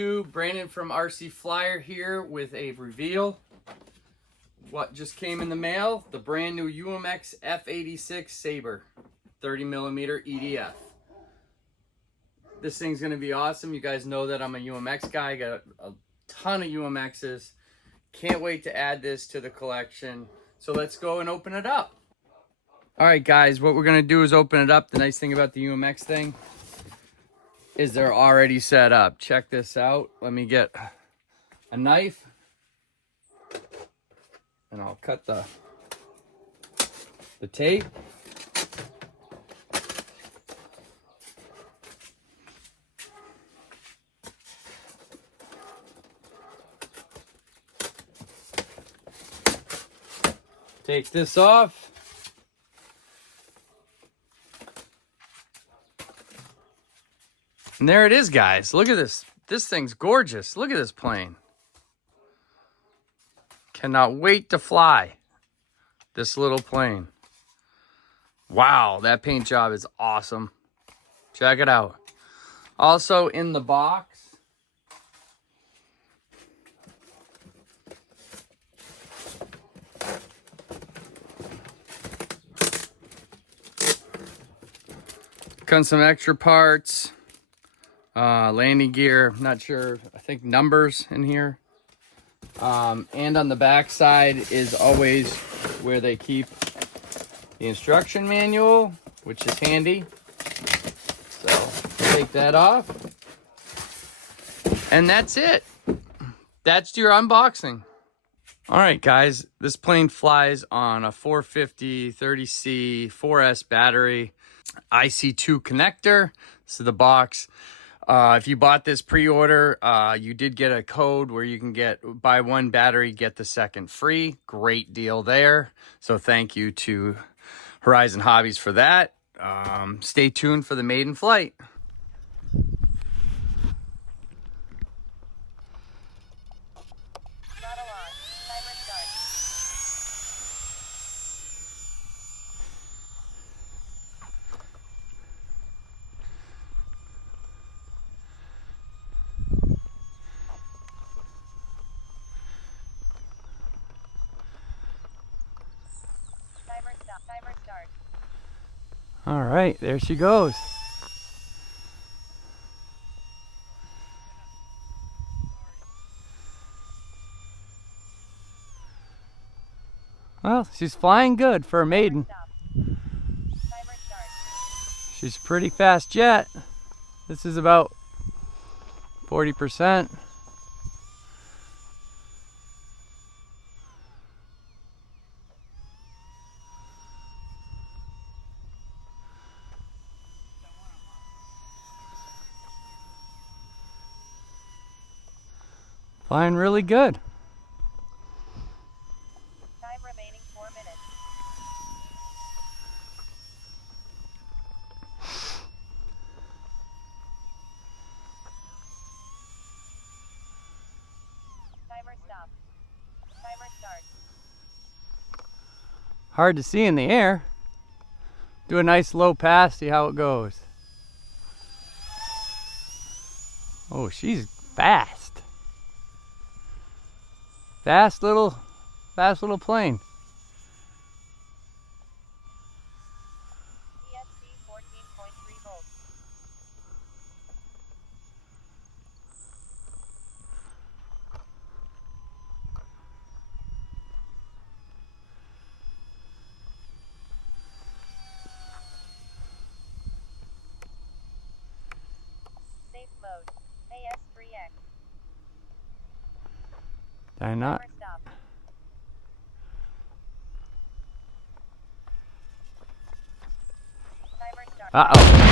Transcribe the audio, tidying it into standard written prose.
YouTube, Brandon from RC Flyer here with a reveal. What just came in the mail? The brand new UMX F-86 Sabre 30mm EDF. This thing's gonna be awesome. You guys know that I'm a UMX guy. I got a ton of UMXs. Can't wait to add this to the collection. So let's go and open it up. All right, guys, what we're gonna do is open it up. The nice thing about the UMX thing is they're already set up. Check this out. Let me get a knife and I'll cut the tape. Take this off. And there it is, guys. Look at this. This thing's gorgeous. Look at this plane. Cannot wait to fly this little plane. Wow, that paint job is awesome. Check it out. Also in the box, comes some extra parts. Landing gear, not sure, I think numbers in here. And on the back side is always where they keep the instruction manual, which is handy. So take that off. And that's it. That's your unboxing. All right, guys, this plane flies on a 450 30C 4S battery, IC2 connector. This is the box. If you bought this pre-order, you did get a code where you can buy one battery, get the second free. Great deal there. So thank you to Horizon Hobbies for that. Stay tuned for the Maiden Flight. All right, there she goes. Well, she's flying good for a maiden. She's a pretty fast jet. This is about 40%. Flying really good. Time remaining 4 minutes. Timer stop. Timer start. Hard to see in the air. Do a nice low pass, see how it goes. Oh, she's fast. Fast little plane. ESC 14.3 volts. Safe mode. AS3X. Did I not? Timer stop. Timer start. Uh-oh.